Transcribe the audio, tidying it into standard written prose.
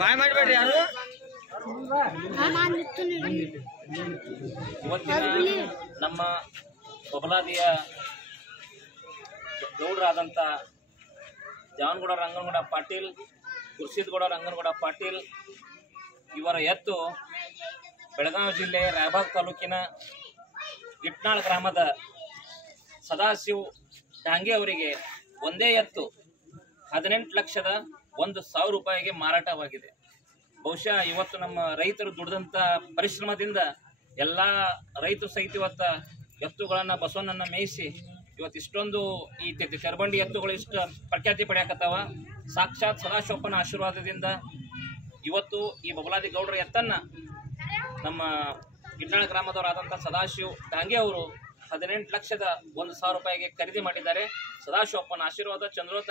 ಬಾಯ್ ಮಾಡಬೇಡ್ರಿ ಯಾರು ನಮ್ಮ ಬಬಲಾದಿಯ ಗೌಡರಾದಂಥ ಜಾವನಗೌಡ ರಂಗನಗೌಡ ಪಾಟೀಲ್, ಖುರ್ಷಿದ್ಗೌಡ ರಂಗನಗೌಡ ಪಾಟೀಲ್ ಇವರ ಎತ್ತು ಬೆಳಗಾವಿ ಜಿಲ್ಲೆ ರಾಯಬಾಗ್ ತಾಲೂಕಿನ ಗಿಟ್ನಾಳ್ ಗ್ರಾಮದ ಸದಾಶಿವ್ ಡಾಂಗೆ ಅವರಿಗೆ ಒಂದೇ ಎತ್ತು 18,01,000 ರೂಪಾಯಿಗೆ ಮಾರಾಟವಾಗಿದೆ. ಬಹುಶಃ ಇವತ್ತು ನಮ್ಮ ರೈತರು ದುಡಿದಂಥ ಪರಿಶ್ರಮದಿಂದ ಎಲ್ಲ ರೈತರು ಸಹಿತ ಇವತ್ತು ಎತ್ತುಗಳನ್ನು ಬಸವನನ್ನ ಮೇಯಿಸಿ ಇವತ್ತು ಇಷ್ಟೊಂದು ಈ ಚರ್ಬಂಡಿ ಎತ್ತುಗಳು ಇಷ್ಟು ಪ್ರಖ್ಯಾತಿ ಪಡೆಯಕತ್ತಾವ. ಸಾಕ್ಷಾತ್ ಸದಾಶಿವಪ್ಪನ ಆಶೀರ್ವಾದದಿಂದ ಇವತ್ತು ಈ ಬಬಲಾದಿ ಗೌಡರ ಎತ್ತನ್ನು ನಮ್ಮ ಗಿಡ್ನಾಳ ಗ್ರಾಮದವರಾದಂಥ ಸದಾಶಿವ್ ಡಾಂಗೆ ಅವರು 18,01,000 ರೂಪಾಯಿಗೆ ಖರೀದಿ ಮಾಡಿದ್ದಾರೆ. ಸದಾಶಿವಪ್ಪನ ಆಶೀರ್ವಾದ ಚಂದ್ರೋತ